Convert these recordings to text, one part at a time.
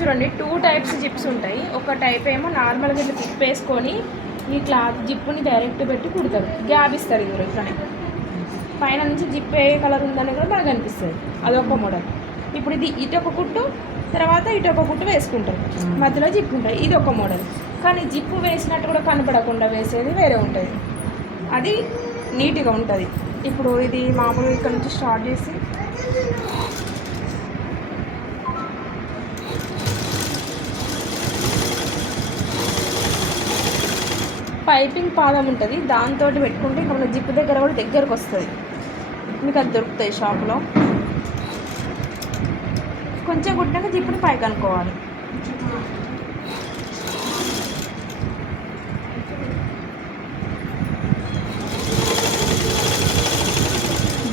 చూడండి 2 types zips ఉంటాయి. ఒక టైప్ ఏమో నార్మల్గా ఇట్లా తిప్పేసుకొని ఈ క్లాత్ జిప్పుని డైరెక్ట్ పెట్టి కుడతారు, గ్యాప్ ఇస్తారు ఇందులో ఇట్లానే. పైన నుంచి జిప్ ఏ కలర్ ఉందని కూడా మనకు అనిపిస్తుంది, అదొక మోడల్. ఇప్పుడు ఇది ఇటొక కుట్టు, తర్వాత ఇటొక కుట్టు వేసుకుంటారు, మధ్యలో జిప్ ఉంటుంది, ఇది ఒక మోడల్. కానీ జిప్పు వేసినట్టు కూడా కనపడకుండా వేసేది వేరే ఉంటుంది, అది నీట్గా ఉంటుంది. ఇప్పుడు ఇది మామూలుగా ఇక్కడ నుంచి స్టార్ట్ చేసి పైపింగ్ పాదం ఉంటుంది, దాంతో పెట్టుకుంటే ఇంకా మన జిప్ దగ్గర కూడా దగ్గరకు వస్తుంది. మీకు అది దొరుకుతాయి షాప్లో. కొంచెం కుట్టినాక జిప్పుని పైకి అనుకోవాలి.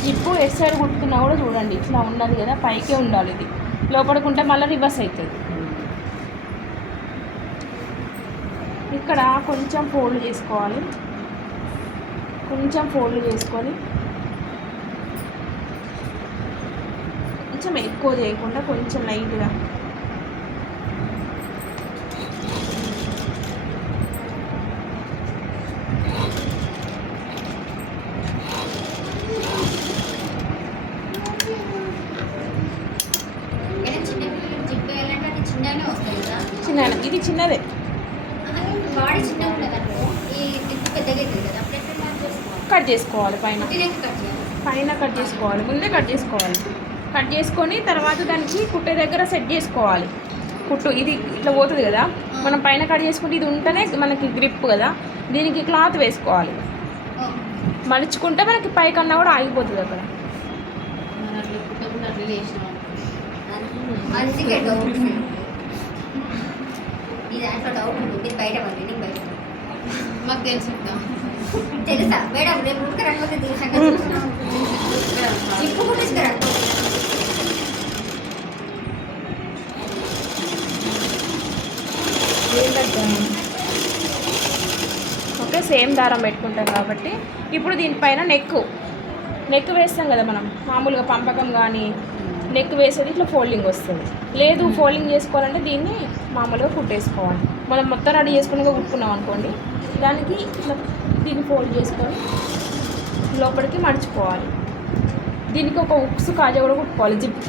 జిప్పు ఎటు సైడ్ కుట్టుకున్నా కూడా చూడండి ఇట్లా ఉన్నది కదా, పైకే ఉండాలి. ఇది లోపడుకుంటే మళ్ళీ రివర్స్ అవుతుంది. ఇక్కడ కొంచెం ఫోల్డ్ చేసుకోవాలి, కొంచెం ఫోల్డ్ చేసుకొని కొంచెం ఎక్కువ చేయకుండా కొంచెం లైట్గా చిన్న, ఇది చిన్నదే, కట్ చేసుకోవాలి. పైన కట్ చేసుకోవాలి, ముందే కట్ చేసుకోవాలి. కట్ చేసుకొని తర్వాత దానికి కుట్టే దగ్గర సెట్ చేసుకోవాలి. కుట్టు ఇది ఇట్లా పోతుంది కదా, మనం పైన కట్ చేసుకుంటే ఇది ఉంటేనే మనకి గ్రిప్ కదా, దీనికి క్లాత్ వేసుకోవాలి. మలుచుకుంటే మనకి పైకన్నా కూడా ఆగిపోతుంది అక్కడ. మాకు తెలుసు తెలుసా మేడం, రేపు రాకపోతే ఇప్పుడు కూడా ఓకే, సేమ్ దారం పెట్టుకుంటాం కాబట్టి. ఇప్పుడు దీనిపైన నెక్ వేస్తాం కదా మనం, మామూలుగా పంపకం కానీ నెక్ వేసేది ఇట్లా ఫోల్డింగ్ వస్తుంది. లేదు ఫోల్డింగ్ చేసుకోవాలంటే దీన్ని మామూలుగా కుట్టేసుకోవాలి. మనం మొత్తం రెడీ చేసుకుని కుట్టుకున్నాం అనుకోండి, దానికి ఇట్లా దీన్ని ఫోల్డ్ చేసుకొని లోపలికి మడుచుకోవాలి. దీనికి ఒక ఉక్స్ కాజా కూడా కుట్టుకోవాలి. జిప్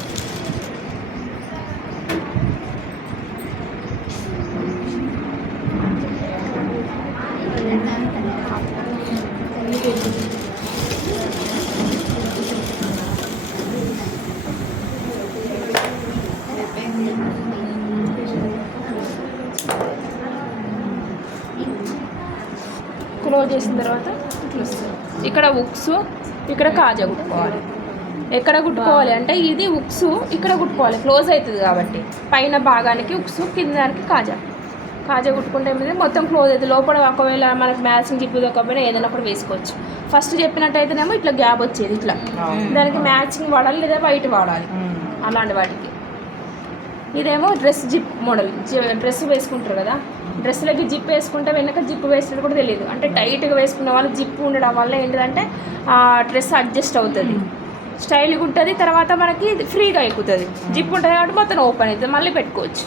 క్లోజ్ చేసిన తర్వాత ఇట్లా వస్తుంది. ఇక్కడ ఉక్స్, ఇక్కడ కాజా కుట్టుకోవాలి. ఎక్కడ కుట్టుకోవాలి అంటే ఇది ఉక్స్ ఇక్కడ కుట్టుకోవాలి, క్లోజ్ అవుతుంది కాబట్టి. పైన భాగానికి ఉక్స్, కింద దానికి కాజా కుట్టుకుంటే మీద మొత్తం క్లోజ్ అవుతుంది. లోపల ఒకవేళ మనకు మ్యాచింగ్ జిప్పు దొరకకపోయినా ఏదైనా ఒకటి వేసుకోవచ్చు. ఫస్ట్ చెప్పినట్టయితేనేమో ఇట్లా గ్యాప్ వచ్చేది, ఇట్లా దానికి మ్యాచింగ్ వాడాలి లేదా వైట్ వాడాలి, అలాంటి వాటికి. ఇదేమో డ్రెస్ జిప్ మోడల్, డ్రెస్ వేసుకుంటారు కదా, డ్రెస్లకి జిప్ వేసుకుంటే వెనక జిప్ వేసినట్టు కూడా తెలియదు. అంటే టైట్గా వేసుకున్న వాళ్ళు జిప్ ఉండడం వల్ల ఏంటంటే ఆ డ్రెస్ అడ్జస్ట్ అవుతుంది, స్టైల్గా ఉంటుంది. తర్వాత మనకి ఫ్రీగా ఎక్కుతుంది. జిప్ ఉంటుంది కాబట్టి మొత్తం ఓపెన్ అవుతుంది, మళ్ళీ పెట్టుకోవచ్చు.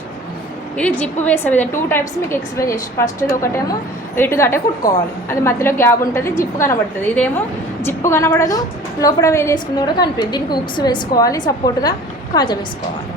ఇది జిప్ వేసే విధంగా 2 టైప్స్ మీకు ఎక్స్ప్లెయిన్ చేసి, ఫస్ట్ ఒకటేమో ఇటు దాటే కుట్టుకోవాలి, అది మధ్యలో గ్యాప్ ఉంటుంది, జిప్పు కనబడుతుంది. ఇదేమో జిప్పు కనబడదు, లోపల వేసుకున్న కూడా కనిపించదు. దీనికి ఉక్స్ వేసుకోవాలి, సపోర్ట్గా కాజా వేసుకోవాలి.